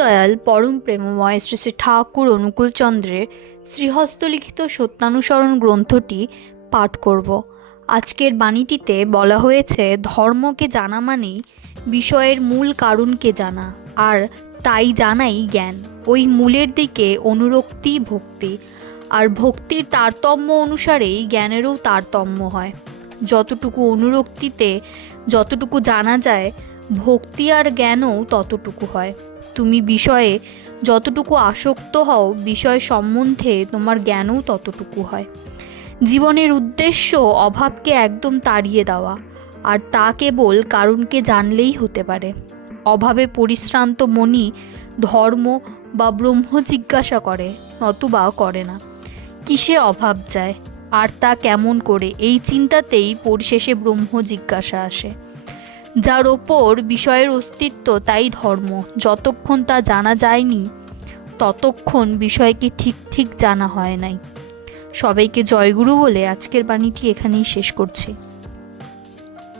দয়াল পরম প্রেমময় শ্রী শ্রী ঠাকুর অনুকূলচন্দ্রের শ্রীহস্তলিখিত সত্যানুসরণ গ্রন্থটি পাঠ করব। আজকের বাণীটিতে বলা হয়েছে, ধর্মকে জানা মানেই বিষয়ের মূল কারণকে জানা, আর তাই জানাই জ্ঞান। ওই মূলের দিকে অনুরক্তি ভক্তি, আর ভক্তির তারতম্য অনুসারেই জ্ঞানেরও তারতম্য হয়। যতটুকু অনুরক্তিতে যতটুকু জানা যায়, ভক্তি আর জ্ঞানও ততটুকু হয়। তুমি বিষয়ে যতটুকু আসক্ত হও, বিষয় সম্বন্ধে তোমার জ্ঞানও ততটুকু হয়। জীবনের উদ্দেশ্য অভাবকে একদম তাড়িয়ে দেওয়া, আর তা কেবল কারণকে জানলেই হতে পারে। অভাবে পরিশ্রান্ত মনই ধর্ম বা ব্রহ্ম জিজ্ঞাসা করে, নতুবা করে না। কিসে অভাব যায় আর তা কেমন করে, এই চিন্তাতেই পরিশেষে ব্রহ্ম জিজ্ঞাসা আসে। যার ওপর বিষয়ের অস্তিত্ব তাই ধর্ম। যতক্ষণ তা জানা যায়নি, ততক্ষণ বিষয়কে ঠিক ঠিক জানা হয় নাই। সবাইকে জয়গুরু বলে আজকের বাণীটি এখানেই শেষ করছি।